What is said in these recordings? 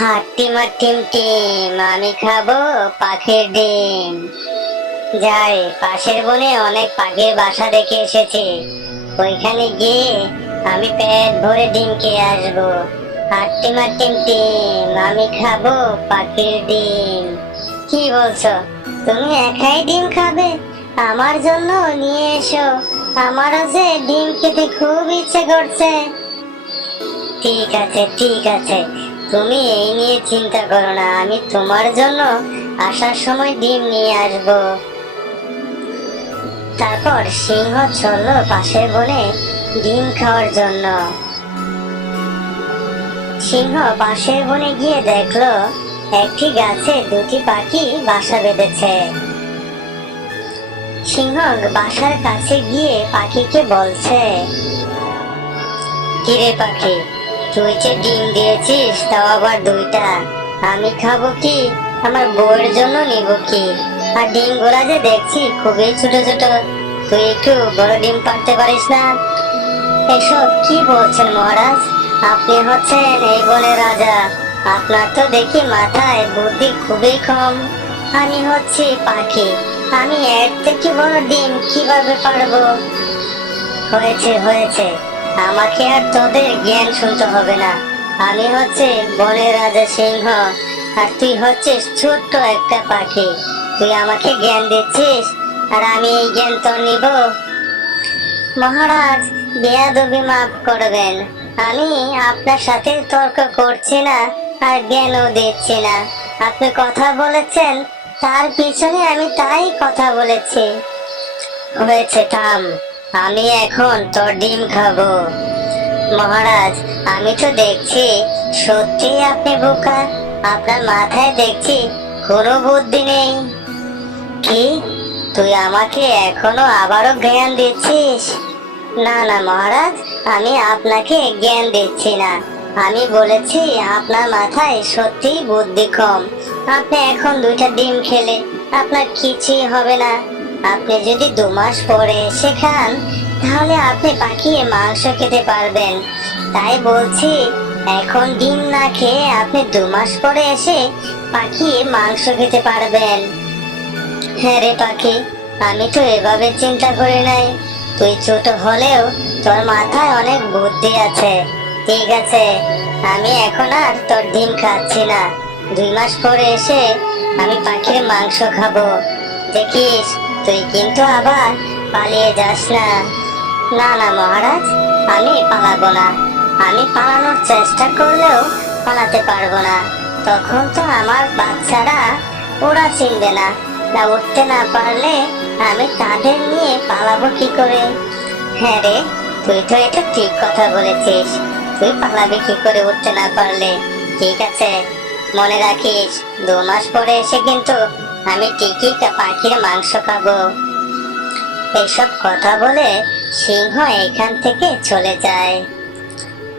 হাট্টিমা team team, আমি খাবো পাখির ডিম। যাই, পাশের বনে অনেক পাখির বাসা দেখে এসেছি। ওইখানে গিয়ে আমি পেট ভরে ডিম খেয়ে আসবো। হাট্টিমা টিম টিম, আমি খাবো পাখির ডিম। কি বলছো? তুমি একাই ডিম খাবে? আমার জন্য নিয়ে এসো, আমারও যে ডিম খেতে খুব ইচ্ছে করছে। ঠিক আছে, ঠিক আছে, তুমি এই নিয়ে চিন্তা করো না, আমি তোমার জন্য আসার সময় ডিম নিয়ে আসবো। তারপর সিংহ চলল পাশের বনে ডিম খাওয়ার জন্য। সিংহ পাশের বনে গিয়ে দেখলো একটি গাছে দুটি পাখি বাসা বেঁধেছে। সিংহ বাসার কাছে গিয়ে পাখিকে বলছে, কিরে পাখি, তুই যে ডিম দিয়েছিস তাও আবার দুইটা, আমি খাবো কি, আমার বউয়ের জন্য নিব কি? আর ডিম গুলা যে দেখছি খুবই ছোট ছোট, তুই একটু বড় ডিম পারতে পারিস না? এসব কি বলছেন মহারাজ? আপনি হচ্ছেন এই বনের রাজা, আপনার তো দেখি মাথায় বুদ্ধি খুবই কম। আমি হচ্ছি পাখি, আমি এর থেকে বড় ডিম কিভাবে পারবো? হয়েছে হয়েছে, আমাকে আর তোদের জ্ঞান শুনতে হবে না। আমি হচ্ছে বনের রাজা সিংহ, আর তুই হচ্ছিস ছোট্ট একটা পাখি। তুই আমাকে জ্ঞান দিচ্ছিস, আর আমি এই জ্ঞান তোর নিব? মহারাজ, বেয়াদবি মাফ করবেন, আমি আপনার সাথে তর্ক করছি না, আর জ্ঞানও দিচ্ছি না। আপনি কথা বলেছেন, তার পিছনে আমি তাই কথা বলেছি। হয়েছে, থাম, আমি এখন তোর ডিম খাবো। মহারাজ, আমি তো দেখছি সত্যি আপনি বোকা, আপনার মাথায় দেখছি কোনো বুদ্ধি নেই। কি, তুই আমাকে এখনো আবারও জ্ঞান দিচ্ছিস? না না মহারাজ, আমি আপনাকে জ্ঞান দিচ্ছি না, আমি বলেছি আপনার মাথায় সত্যি বুদ্ধি কম। আপনি এখন দুইটা ডিম খেলে আপনার কিছুই হবে না। আপনি যদি 2 মাস পরে এসে খান, তাহলে আপনি পাখিয়ে মাংস খেতে পারবেন। তাই বলছি, এখন ডিম না খেয়ে আপনি 2 মাস পরে এসে পাখিয়ে মাংস খেতে পারবেন। হ্যাঁ রে পাখি, আমি তো এভাবে চিন্তা করি নাই। তুই ছোট হলেও তোর মাথায় অনেক বুদ্ধি আছে। ঠিক আছে, আমি এখন আর তোর ডিম খাচ্ছি না। 2 মাস পরে এসে আমি পাখির মাংস খাবো। দেখিস, তুই কিন্তু আবার পালিয়ে যাস না। না না মহারাজ, আমি পালাবো না। আমি পালানোর চেষ্টা করলেও পালাতে পারবো না। তখন তো আমার বাচ্চারা ওরা চিনবে না, তা উঠতে না পারলে আমি তাদের নিয়ে পালাবো কি করে? হ্যাঁ রে, তুই তো এটা ঠিক কথা বলেছিস। তুই পালাবি কি করে উঠতে না পারলে? ঠিক আছে, মনে রাখিস, 2 মাস পরে এসে কিন্তু আমি ঠিকই পাখির মাংস খাবো। এসব কথা বলে সিংহ এখান থেকে চলে যায়।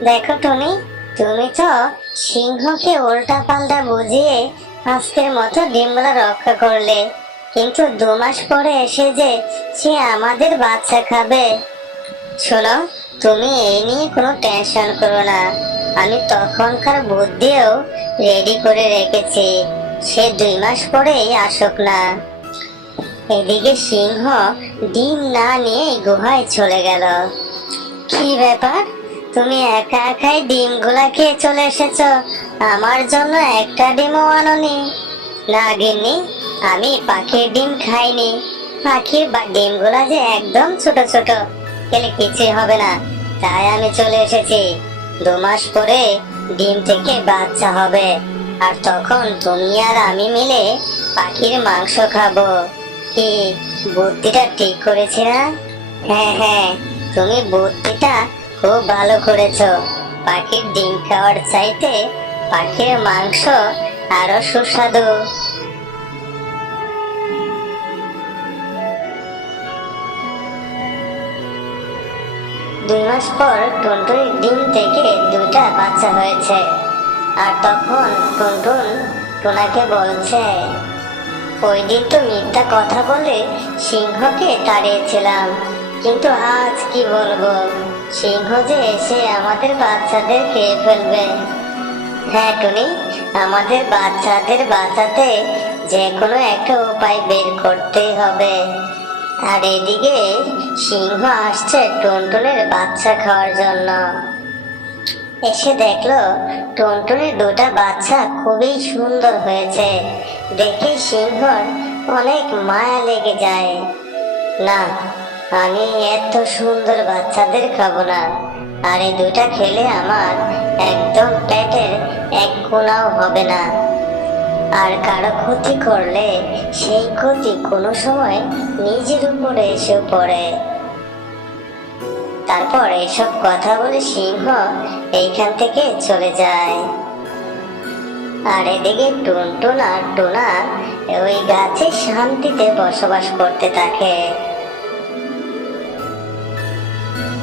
দেখো টুনি, তুমি তো সিংহকে উল্টা পাল্টা বুঝিয়ে আজকের মতো ডিমগুলা রক্ষা করলে, কিন্তু 2 মাস পরে এসে যে সে আমাদের বাচ্চা খাবে। শোনো, তুমি এই নিয়ে কোনো টেনশন করো না, আমি তখনকার বুদ্ধিও রেডি করে রেখেছি। সে 2 মাস পরেই আসুক না। এদিকে সিংহ ডিম না নিয়ে গুহায় চলে গেল। কি ব্যাপার, তুমি একা একাই ডিমগুলা খেয়ে চলে এসেছো? আমার জন্য একটা ডিমও আনোনি? না গিন্নি, আমি পাখির ডিম খাইনি। পাখির ডিমগুলা যে একদম ছোট ছোট, খেলে কিছুই হবে না, তাই আমি চলে এসেছি। 2 মাস পরে ডিম থেকে বাচ্চা হবে, আর তখন তুমি আর আমি মিলে পাখির মাংস খাবো। কি, বুদ্ধিটা ঠিক করেছি না? হ্যাঁ হ্যাঁ, তুমি বুদ্ধিটা খুব ভালো করেছো। পাখির ডিম খাওয়ার চাইতে পাখির মাংস আরো সুস্বাদু। 2 মাস পর টুনটুনির ডিম থেকে দুইটা বাচ্চা হয়েছে। আর তখন টুনটুন টোনাকে বলছে, ওই দিন তো মিথ্যা কথা বলে সিংহকে তাড়িয়েছিলাম, কিন্তু আজ কি বলবো, সিংহ যে এসে আমাদের বাচ্চাদের খেয়ে ফেলবে। হ্যাঁ টুনি, আমাদের বাচ্চাদের বাঁচাতে যে কোনো একটা উপায় বের করতেই হবে। আর এদিকে সিংহ আসছে টুনটুনের বাচ্চা খাওয়ার জন্য। এসে দেখলো টুনটুনির দুটা বাচ্চা খুবই সুন্দর হয়েছে। দেখে সিংহর অনেক মায়া লেগে যায়। না, আমি এত সুন্দর বাচ্চাদের খাবো না। আর এই দুটা খেলে আমার একদম পেটের এক কোণাও হবে না। আর কারো ক্ষতি করলে সেই ক্ষতি কোনো সময় নিজের উপরে এসে পড়ে। তারপর এসব কথা বলে সিংহ এইখান থেকে চলে যায়। আর এদিকে টুনটুন আর টুনা ওই গাছে শান্তিতে বসবাস করতে থাকে।